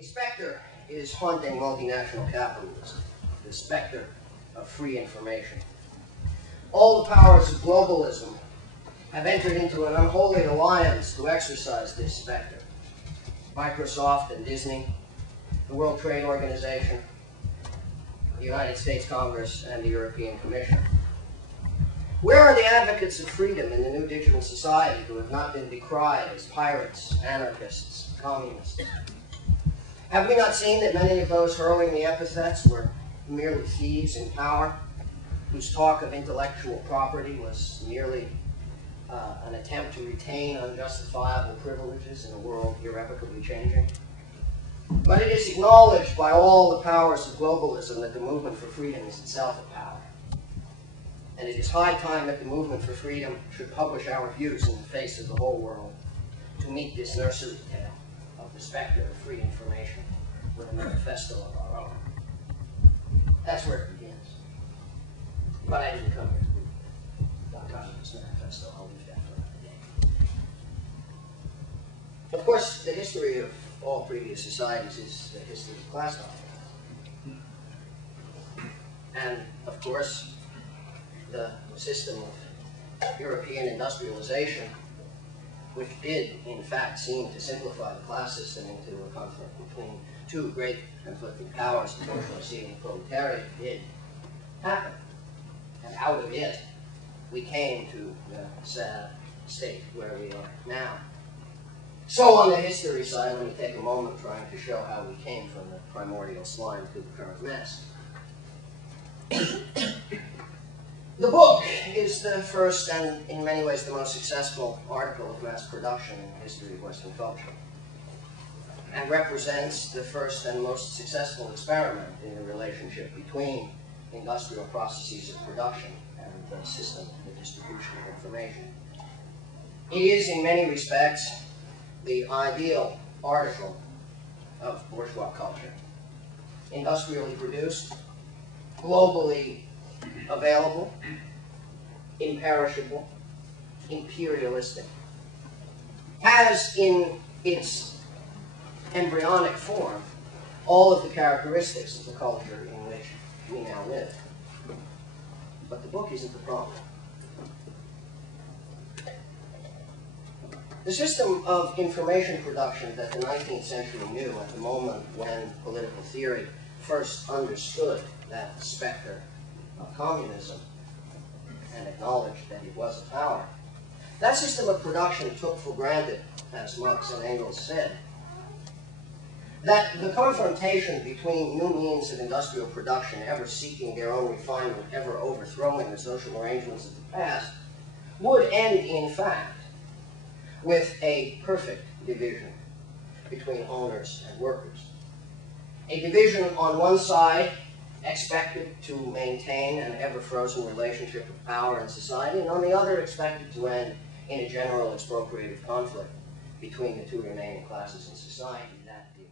A specter is haunting multinational capitalism, the specter of free information. All the powers of globalism have entered into an unholy alliance to exercise this specter. Microsoft and Disney, the World Trade Organization, the United States Congress, and the European Commission. Where are the advocates of freedom in the new digital society who have not been decried as pirates, anarchists, communists? Have we not seen that many of those hurling the epithets were merely thieves in power, whose talk of intellectual property was merely an attempt to retain unjustifiable privileges in a world irrevocably changing? But it is acknowledged by all the powers of globalism that the movement for freedom is itself a power. And it is high time that the movement for freedom should publish our views in the face of the whole world to meet this nursery tale of the specter of free information with a manifesto of our own. That's where it begins. But I didn't come here to read the dotCommunist manifesto. I'll leave that for another day. Of course, the history of all previous societies is the history of class dominance. And, of course, the system of European industrialization, which did, in fact, seem to simplify the class system into a conflict between two great conflicting powers, the bourgeoisie and the proletariat, did happen. And out of it, we came to the sad state where we are now. So on the history side, let me take a moment trying to show how we came from the primordial slime to the current mess. The book is the first and, in many ways, the most successful article of mass production in the history of Western culture, and represents the first and most successful experiment in the relationship between industrial processes of production and the system of the distribution of information. It is, in many respects, the ideal article of bourgeois culture. Industrially produced, globally available, imperishable, imperialistic, has in its embryonic form all of the characteristics of the culture in which we now live. But the book isn't the problem. The system of information production that the 19th century knew at the moment when political theory first understood that specter of communism and acknowledged that it was a power, that system of production took for granted, as Marx and Engels said, that the confrontation between new means of industrial production, ever seeking their own refinement, ever overthrowing the social arrangements of the past, would end, in fact, with a perfect division between owners and workers. A division on one side expected to maintain an ever-frozen relationship of power in society, and on the other expected to end in a general expropriative conflict between the two remaining classes in society, that being